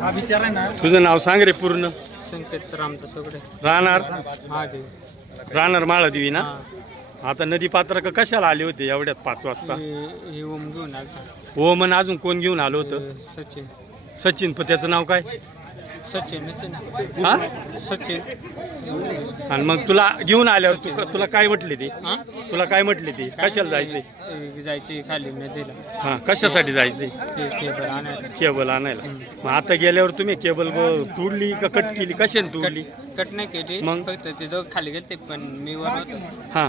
हा विचार आहे ना. तुझं नाव सांग रे पूर्ण. संकेत रामचा सगळे. राहणार? हा देव. राहणार माळादेवी ना? आता नदी पात्र का कशाला आले होते एवढ्यात पाच वाजता? हे ओम घेऊन आलता हो मन अजून कोण घेऊन आलो होतं? सचिन. सचिन पण त्याचं नाव काय? हा? सचिन. आणि मग तुला घेऊन आल्यावर तू तुला काय म्हटले ते? हा? तुला काय म्हटले ते? कशाला जायचंय? ए, जायची खाली नदीला हा कशासाठी जायचंय? ते केबल आणायला. केबल आणायला. मग आता गेल्यावर तुम्ही केबल तोडली का कट केली? कशाने तोडली? कट कट नाही केली. मग? फक्त ते दोघं खाली गेलते पण मी वर होतो. हा.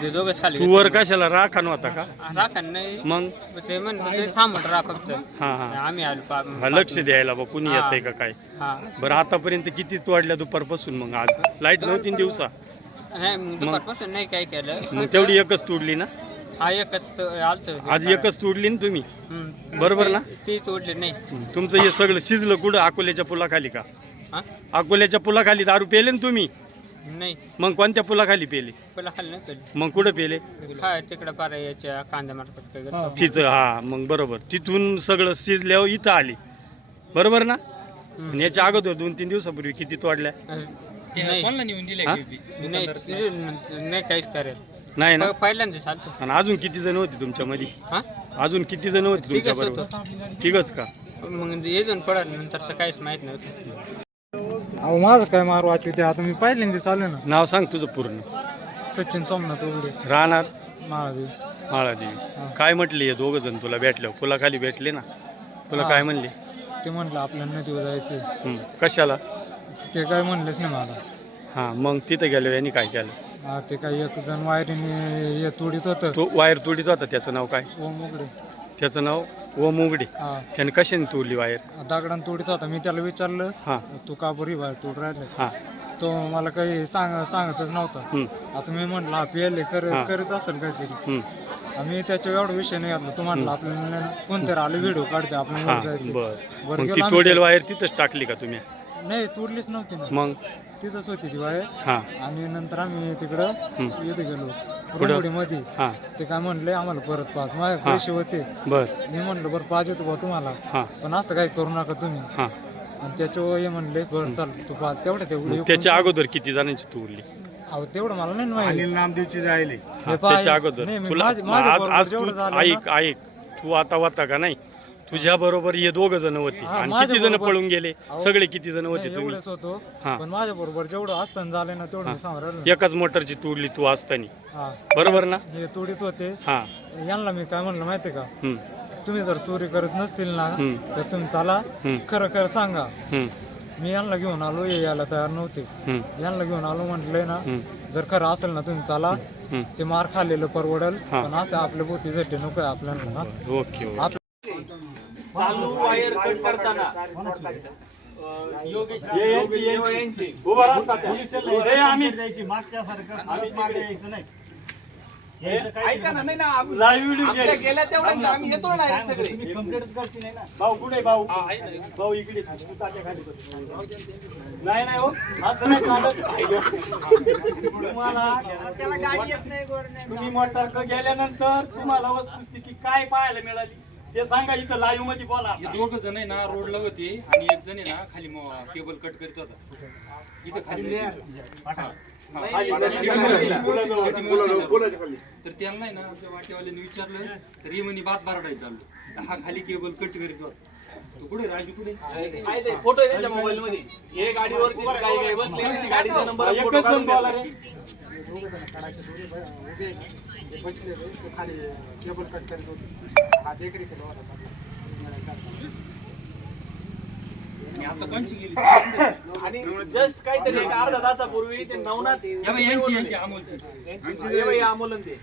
ते दोघंच खाली तू वर कशाला? राखण होता का? राखा नाही. मग? ते म्हणतात ते थांबत राहा फक्त. हा हा. आम्ही आलो पा हा लक्ष द्यायला बा कुणी. येतंय का काय? हा. बरं आतापर्यंत किती तोडल्या दुपारपासून मग आज? लाइट नव्हती न दिवसा? नाही मग दुपारपासून नाही काय केलं. मग तेवढी एकच तोडली ना? हा एकच आलत आज एकच तोडली ना तुम्ही? बरोबर ना? ती तोडली नाही. तुमचं हे सगळं शिजलं कुठं? अकोल्याच्या पुलाखाली का? हा? अकोल्याच्या पुलाखाली दारू पेले ना तुम्ही? नाही. मग कोणत्या पुलाखाली पेले? पहिला खाली नाही केली मग कुठं पेले? काय तिकडं पार याच्या काय गेलतो. तिथं हा मग बरोबर. तिथून सगळं शिजल्यावर इथं आली. बरोबर ना. आणि याच्या अगोदर दोन तीन दिवसापूर्वी किती तोडल्या? नाही. नेऊन दिले हा? नाही तिथून नाही. काहीच करेल. नाही ना? पहिल्यांदा चालतो. आणि अजून किती जण होते तुमच्यामध्ये? हा? अजून किती जण होते तुमच्या बरोबर ठीकच का? मग येऊन पडत नंतरचं काहीच माहीत नव्हतं. अहो माझं काय मारू वाचू ते? आता मी पहिल्यांदा चालू ना. नाव सांग तुझं पूर्ण. सचिन सोमनाथ उघडे. राहणार? महादेव माळादेवी. काय म्हटले दोघ जण तुला भेटल्यावर? पुलाखाली भेटले ना? तुला. काय म्हणले? ते म्हणलं आपल्या नदीवर जायचंय. हं, कशाला? ते काय म्हणलेच नाही मला. हा मग तिथं गेलो यांनी काय केलं? हा, ते काय एक जण वायरीने हे तोडीत होतं. तो वायर तोडीत होता त्याचं नाव काय? ओम उघडे. त्याचं नाव ओम उघडे हा. त्याने कशाने तोडली वायर दगडान तोडीत होता. मी त्याला विचारलं हा. तू का बरी बाहेर तोड राहिले? हा. तो मला काही सांग सांगतच नव्हता. हं, आता मी म्हणलं हा कर हा. करीत असेल काहीतरी. हं, आम्ही त्याच्या एवढा विषय नाही घातला. तू म्हटलं आपल्याला कोणतरी आले व्हिडिओ काढते हा आपल्याला जायचं बर. बरं मग गेलो ती आम्ही तोडेल वायर तिथंच टाकली का तुम्ही? नाही तोडलीच नव्हती ना. मग? तिथंच होती ती बाहेर. हा. आणि नंतर आम्ही तिकडं इथे गेलो. कुठं? हा. ते काय म्हणले आम्हाला परत पाच. माझे हा. पैसे होते. बर. मी म्हणलं बरं पाच येतो बा तुम्हाला. हा. पण असं काही करू नका तुम्ही. हा. आणि त्याच्यावर हे म्हणले बरं चाल तू पाच. तेवढं तेवढं मग त्याच्या अगोदर किती जणांची तोडली अहो तेवढं मला नाही माहिती. नामदेवची जायले हा, हे पहा, त्याच्या अगोदर. नाही, मी तुला माझ्या- मग माझ्या आज बरोबर आज जेवढं तू झालं ऐक ऐक. तू आता होता का नाही? तुझ्या बरोबर हे दोघ जण होते. हा, आणि किती जण पळून गेले? अहो, सगळे किती जण होते तुम्ही? एवढंच होतो. हा. पण माझ्या बरोबर जेवढं असताना झालं ना तेवढं हा. मी सांगू राहिलो ना. एकाच मोटरची तोडली तू असताना. हा. बरोबर ना? हे तोडीत होते. हा. यांना मी काय म्हणलं माहितीये का? हम्म, तुम्ही जर चोरी करत नसतील ना हम्म, तर तुम्ही चाला. हम्म, खरं खरं सांगा. हम्म, मी यांना घेऊन आलो हे यायला तयार नव्हते. हम्म, यांना घेऊन आलो म्हटलंय ना हम्म, जर खरं असेल ना तुम्ही चाला. हम्म. ते मार खाल्लेलं परवडल. हा. पण असं आपल्या भोवती झटे नको आहे आपल्याला? Okay okay. आप- चालू वायर कट करताना. मागच्या सारखं मागे यायचं नाही. ऐका ना नाही. ना आम- लाईव्ह व्हिडिओ आमच्या गेल्या तेवढ्या आम्ही येतो ना direct सगळे. तुम्ही कंप्लेंटच करते नाही ना. भाऊ कुठे भाऊ? हा. भाऊ इकडे खाली. नाही नाही हो. असं नाही चालत. तुम्हाला त्याला गाडी येत नाही गोड नाही. तुम्ही मोटर गेल्यानंतर तुम्हाला वस्तुस्थिती काय पाहायला मिळाली? ते सांगा इथं लाईव्हमध्ये बोला दोघ जण आहे ना रोडला होते आणि एक जण आहे ना खाली केबल कट करत होता. इथं खाली हा. हा. खाली तर त्यांना आहे ना आमच्या वाटेवाल्याने विचारलं तर हे म्हणे बात बारडाय चाललो. हा खाली केबल कट करीत होता. तो कुठे राजू कुठे फोटो आहे त्याच्या मोबाईल मध्ये. हे गाडीवरती काही काही बसले गाडीचा नंबर फोटो एकच काढून जण बोला रे. आणि जस्ट काहीतरी एक अर्धा तासापूर्वी ते नवनाथ यांची यांची अमोलची. ते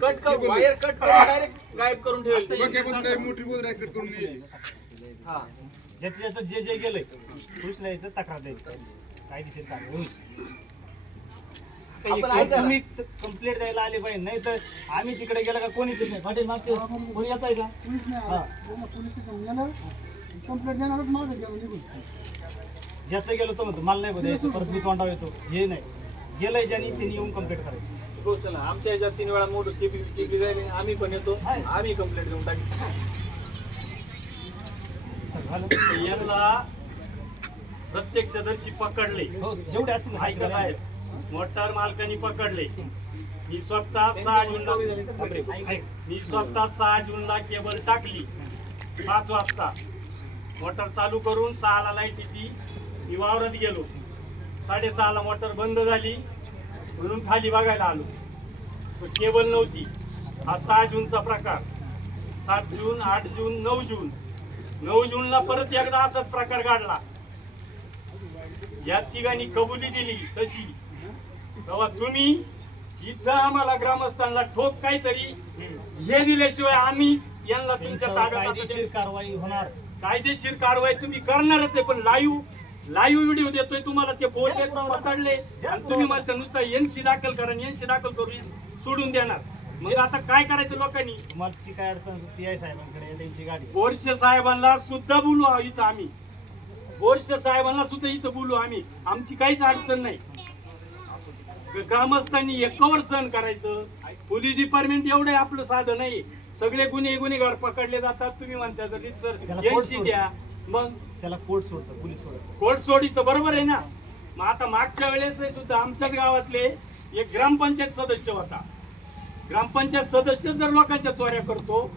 कट कर वायर कट करून डायरेक्ट गायब करून ठेवेल. ते. हा. ज्याचं ज्याचं जे जे गेलंय खुश यायचं तक्रार द्यायची. कायदेशीर कारवाई होईल. तुम्ही कंप्लेंट द्यायला आले पाहिजे. नाही तर आम्ही तिकडे गेला का कोणी नाही पाटील मागचे कोणी येत आहे का हा. ज्याचं गेलो तो म्हणतो मला नाही बघ द्यायचं परत मी तोंडावर येतो. हे नाही. गेलंय ज्यांनी त्यांनी येऊन कंप्लेंट करायची. हो चला. आमच्या ह्याच्यात तीन वेळा मोठं केपी केपी जाईल आम्ही पण येतो. आम्ही कंप्लेंट देऊन टाकी. झालं. यांना प्रत्यक्षदर्शी पकडले. हो जेवढे असतील साहेब. मोटार मालकांनी पकडले. मी स्वतः सहा जूनला मी स्वतः सहा जूनला केबल टाकली. पाच वाजता. मोटर चालू करून सहाला लाइट येते. मी वावरात गेलो. साडेसहाला मोटर बंद झाली. म्हणून खाली बघायला आलो. पण केबल नव्हती. हा सहा जूनचा प्रकार. सात जून आठ जून नऊ जून. नऊ जूनला परत एकदा असाच प्रकार घडला. या तिघांनी कबुली दिली तशी. तेव्हा तुम्ही इथं आम्हाला ग्रामस्थांना ठोक काहीतरी हे दिल्याशिवाय आम्ही यांना तुमच्या ताब्यात कायदेशीर कारवाई होणार. कायदेशीर कारवाई तुम्ही करणारच आहे पण लाईव्ह लाईव्ह व्हिडिओ देतोय तुम्हाला ते बोट पकडले. आणि तुम्ही म्हणता नुसतं एनसी दाखल करा एनसी दाखल करून सोडून देणार. मग आता काय करायचं लोकांनी? तुम्हाला काय अडचण पी आय साहेबांकडे त्यांची गाडी बोरशे साहेबांना सुद्धा बोलू आ- इथं आम्ही. बोरशे साहेबांना सुद्धा इथं बोलू आम्ही. आमची काहीच अडचण नाही. ग्रामस्थांनी एकवर सहन करायचं. पोलीस डिपार्टमेंट एवढं आपलं साधं नाही. सगळे गुन्हे गुन्हेगार पकडले जातात. तुम्ही म्हणता तर सर यांशी द्या. मग? त्याला कोर्ट सोडतं पोलीस सोडतं. कोर्ट सोडी तर बरोबर आहे ना? मग आता मागच्या वेळेस सुद्धा आमच्याच गावातले एक ग्रामपंचायत सदस्य होता. ग्रामपंचायत सदस्य जर लोकांच्या चोऱ्या करतो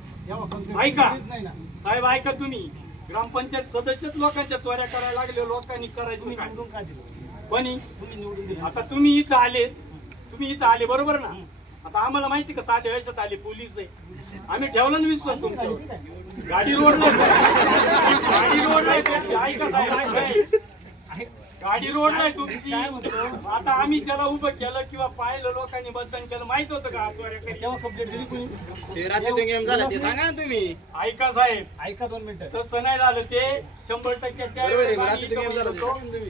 ऐका. साहेब ऐका तुम्ही. ग्रामपंचायत सदस्यच लोकांच्या चोऱ्या करायला लागले लोकांनी करायचं कोणी? तुम्ही निवडून दिलं आता तुम्ही इथं आले. तुम्ही इथं आले बरोबर ना? आता आम्हाला माहिती का साध्या वेळात आले पोलीस आहे? आम्ही ठेवला ना विश्वास तुमच्यावर. गाडी रोडला नाही गाडी रोडला नाही ऐका साहेब गाडी रोडला आहे तुमची. काय म्हणतो? आता आम्ही त्याला उभं केलं किंवा पाहिलं लोकांनी मतदान केलं माहीत होतं का चोऱ्या तेव्हा कधी कंप्लेंट दिली कोणी ते सांगा ना तुम्ही. ऐका साहेब. ऐका दोन मिनिटं. तसं नाही झालं ते. शंभर टक्के त्या.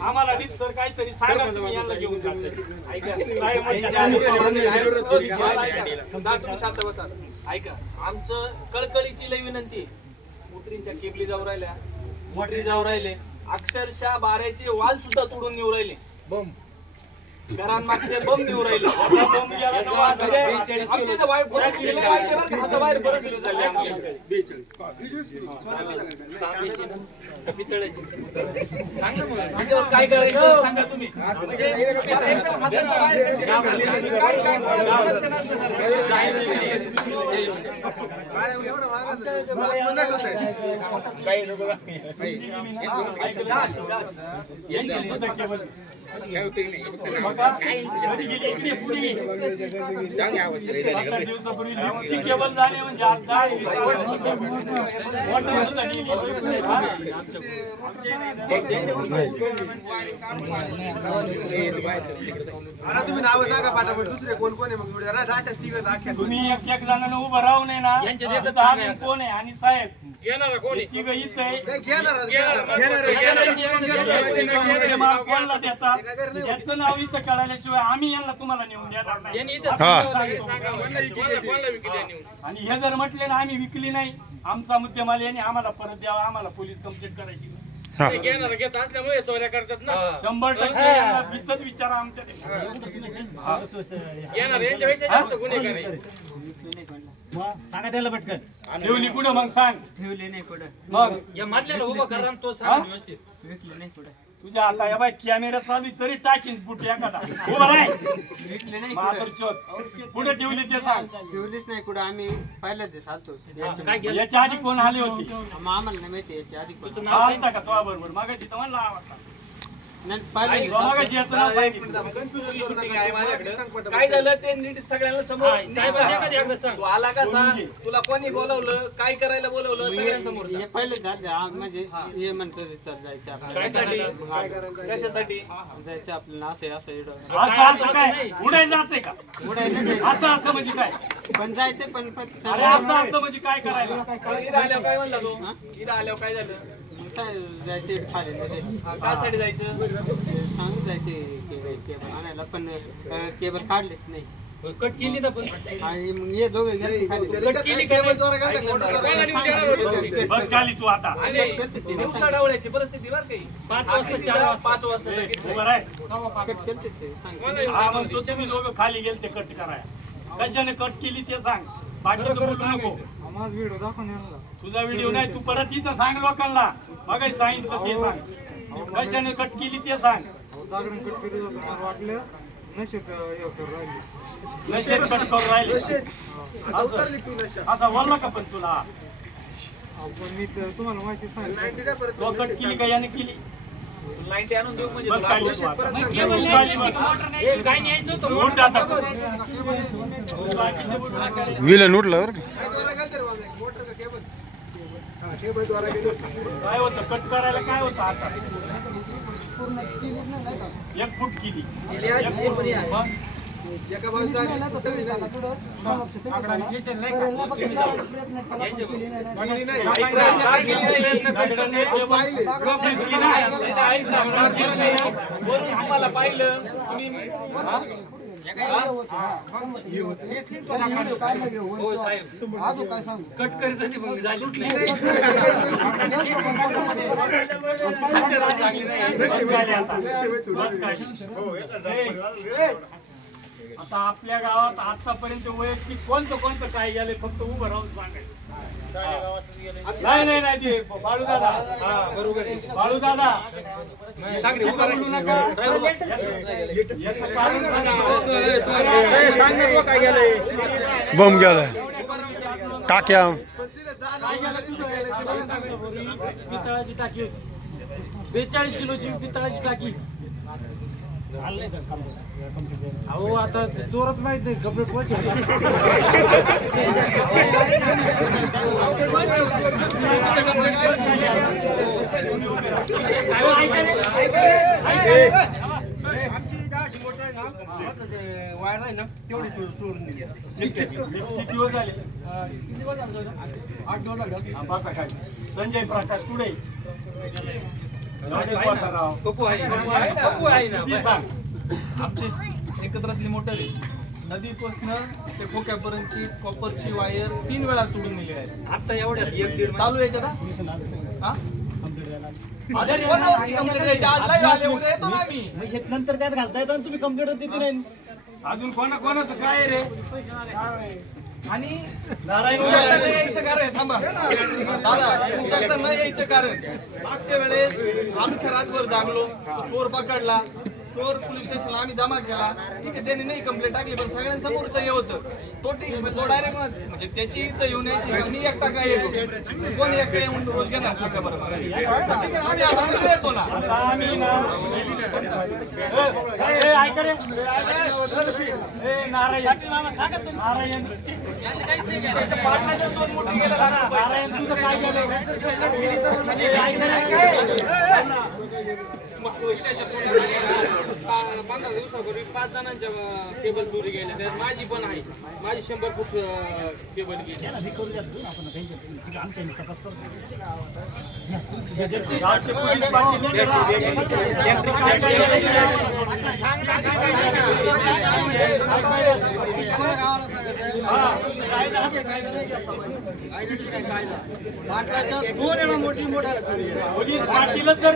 आम्हाला सर काहीतरी सांगा सरपंच तुम्ही यांना घेऊन तुम्ही शांत बसा. ऐका आमचं कळकळीची लई विनंती. मोटरींच्या केबली जाऊ राहिल्या. मोटरी जाऊ राहिले. अक्षरशः बाऱ्याचे वाल सुद्धा तोडून नेऊ राहिले. बम. घरांमागचे बम नेऊ राहिले. आता गेला वाद म्हणजे. आमच्या इथं झाली. मग. आमच्यावर काय करायचं सांगा तुम्ही म्हणजे केबल. झाली म्हणजे? आता तुम्ही नावं सांगा पाठापाठ दुसरे कोण कोण आहे मग तुम्ही एक एक जणांना उभं राहू नये ना कोण आहे आणि साहेब घेणार घेणार घेणार घेणार ते माल कोणाला देतात. याचं नाव इथं कळाल्याशिवाय आम्ही यांना तुम्हाला नेऊन देणार नाही. आणि हे जर म्हटले ना आम्ही विकली नाही. आमचा मुद्देमाल यांनी आम्हाला परत द्यावा आम्हाला पोलीस कंप्लेंट करायची. शंभर टक्के यांना भीतच विचारा आमच्या मग सांगा त्याला पटकन. ठेवली कुठं मग? सांग. ठेवले नाही कुठं. मग. या मधल्याला उभं करा आणि तो? सांग व्यवस्थित. विकले नाही कुठं. तुझ्या आता या बाय कॅमेरा चालू आहे, तरी टाकीन बुट एखादा. उभा विकले नाही चोत कुठे ठेवली ते सांग. ठेवलीच नाही कुठं आम्ही पहिल्यांदा चालतो काय केलं? याच्या आधी कोण आले होते? आम्हाला नाही माहिती याच्या आधी कोण. आलता का तो बरोबर मागाशी तर म्हणला आवडता नाही, तो पहिल्यांदा मागाशी याचं नाव सांगितलं? शूटिंग आहे माझ्याकडे? काय झालं ते नीट सगळ्यांना समोर? सांग. तू आला का सांग? तुला कोणी बोलवलं? काय करायला बोलवलं? सगळ्यांसमोर हे पहिले झाले आ- म्हणजे हे म्हणतो ते चल जायचं आपल्याला. कशासाठी? जायचं असं असं इकडं. असं असं काय? उडायला जायचंय का? उडायचं जायचं. असं असं म्हणजे काय? पण जायचं पण फक्त अरे असं असं म्हणजे काय करायला? इथं आल्यावर काय म्हणला तो? इथं आल्यावर काय झालं? मग काय जायचं खालीमध्ये हा, कायसाठी जायचं? सांगून जायचे केबल केबल आणायला पण अं, केबल काढलेच नाही. कट केली ना पण. आणि मग हे दोघे गेले खाली. कट केली का नाही? बस खाली तू आता. आणि दिवसा डावल्याची परिस्थिती बरं काही पाच वाजता, चार वाजता. पाच वाजता ए, लगेच. उभं राह. कट केलते ते सांगितलं. हा म्हणतो तुम्ही दोघं खाली गेलते कट करायला. कशाने कट केली ते सांग. बाकी बोलू नको. व्हिडिओ दाखवून तुझा व्हिडिओ नाही तू परत इथं सांग लोकांना. बघा सांगितलं ते सांग. कशाने कट केली ते सांग. दागडून कट केली जातं मला वाटलं. नशेत हे करू राहिली. नशेत कट करून राहिले. असा बोलला का पण तुला? पण मी तर तुम्हाला माहिती सांगितलं तो कट केली का याने केली? आणून देऊ म्हणजे. काय न्यायची होती, न्यायची. काय होतं? कट करायला काय होतं आता? एक फूट केली. एक फूट. मग? एका काय कट करीत होती मग झाली आता आपल्या गावात आतापर्यंत वैयक्तिक कोणतं कोणतं काय गेले फक्त उभं राहून सांगायचं. नाही नाही नाही ते बाळू दादा. हा बरोबर आहे. बाळू दादा. सांग रे, उभा राहा. बोलू नका. याचं कारण सांगा. बम गेलाय. टाक्या? पितळाची टाकी. बेचाळीस किलोची पितळाची टाकी. अहो आता चोरच माहीत नाही कपडे पोचे किती दिवस झाले? हा, बसा काय. संजय प्रकाश कुठे राव पप्पू आहे पप्पू आहे? ना किती सांग आमची एकत्रातली मोटर आहे नदीपासनं ते खोक्यापर्यंतची कॉपरची वायर तीन वेळा तोडून दिली आहे आता एवढ्या एक दीड चालू आहे याच्यात नंतर त्यात घालता येतं तुम्ही कम्प्युटर देते नाही अजून कोणा कोणाचं काय रे आणि नारायण तुमच्याकडे यायचं कारण थांबा. दादा तुमच्याकडे न यायचं कारण मागच्या वेळेस आम्ही रातभर जागलो चोर पकडला. चोर पोलीस स्टेशनला आम्ही जमा केला. ठीक आहे त्यांनी नाही कंप्लेंट टाकली पण सगळ्यांसमोरचं हे होतं. तो ठीक आहे, तो डायरेक्ट म्हणजे त्याची इथं येऊन यायची मी एकटा काय येतो? कोण एकटा येऊन रोज घेणार सांगा बरं आम्ही आता सगळे येतो ना. पाटलाच्या दोन मोठी रुपये. नारायण. तुझं काय गेलं. पंधरा दिवसापूर्वी पाच जणांच्या केबल चोरी गेल्या त्यात माझी पण आहे माझी शंभर फूट केबल गेली गावचे पोलीस पाटील काय दोन वेळा मोठी मोठा पोलीस पाटीलच जर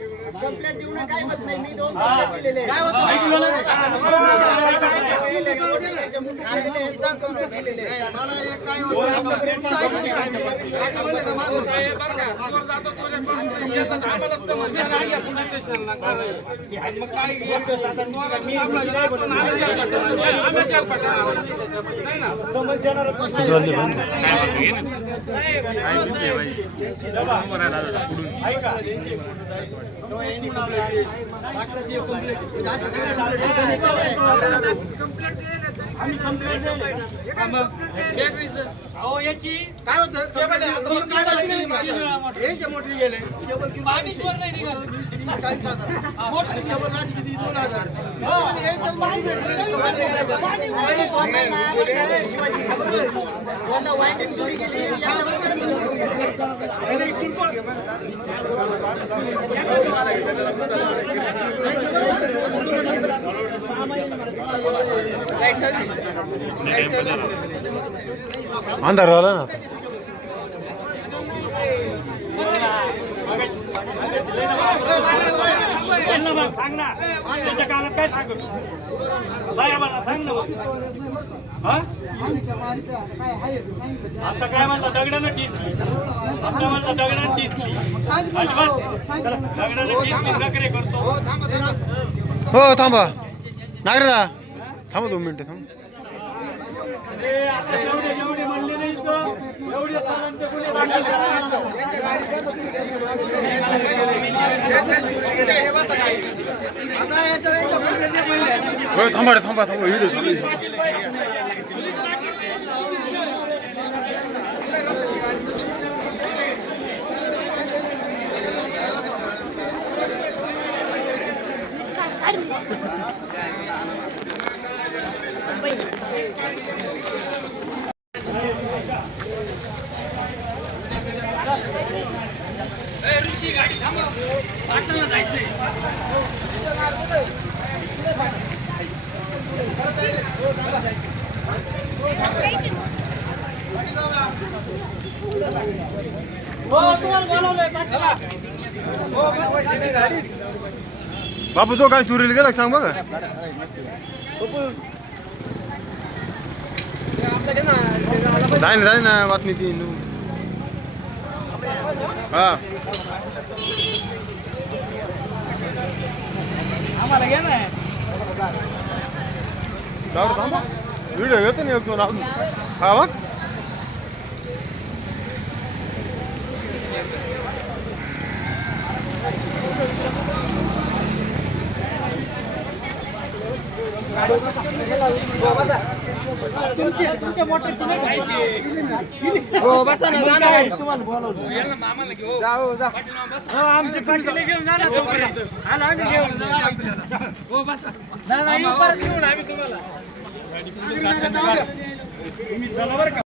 हा, म्हणजे हे. कंप्लेंट देऊ नका काय होत नाही मी दोन हा. कंप्लेंट दिलेले काय होतं ऐकलं ना? मला काय होतं काय आम्ही. म्हणजे कंप्लेंट. अहो याची होतं? का? यांच्या मोटरी गेले. केबल किती वीस, तीस, चाळीस हजार. मोठी केबल राहते किती? दोन हजार. चोरी यांना बरोबर अंधार झाला ना त्यांना बघ, सांग ना त्याच्या कानात काय सांगतो साहेबाला सांग ना मग. हा? आता काय म्हणता दगडानं टिचली आता म्हणता दगडानं चला, दगडानं नखरे करतो हो थांबा नागरिका थांबा दोन मिनिटं थांबा थांबा रे, थांबा थांबा व्हिडिओ थांबा बापू तो काय चोरीला गेला सांग बघा जाय ना जाय ना बातमी ती हा आम्हाला घ्या ना जाऊ रे, थांबा व्हिडिओ येतो ना एक दोन अजून हा बघ तुमची तुमच्या मोठ्याची नाही माहिती हो बसा ना जाणार तुम्हाला घेऊ जाओ जा. हो आमचे पाटील घेऊन ना तोपर्यंत. आलो आम्ही घेऊन. हो बसा. नाही नाही परत घेऊन आम्ही तुम्हाला. जाऊ द्या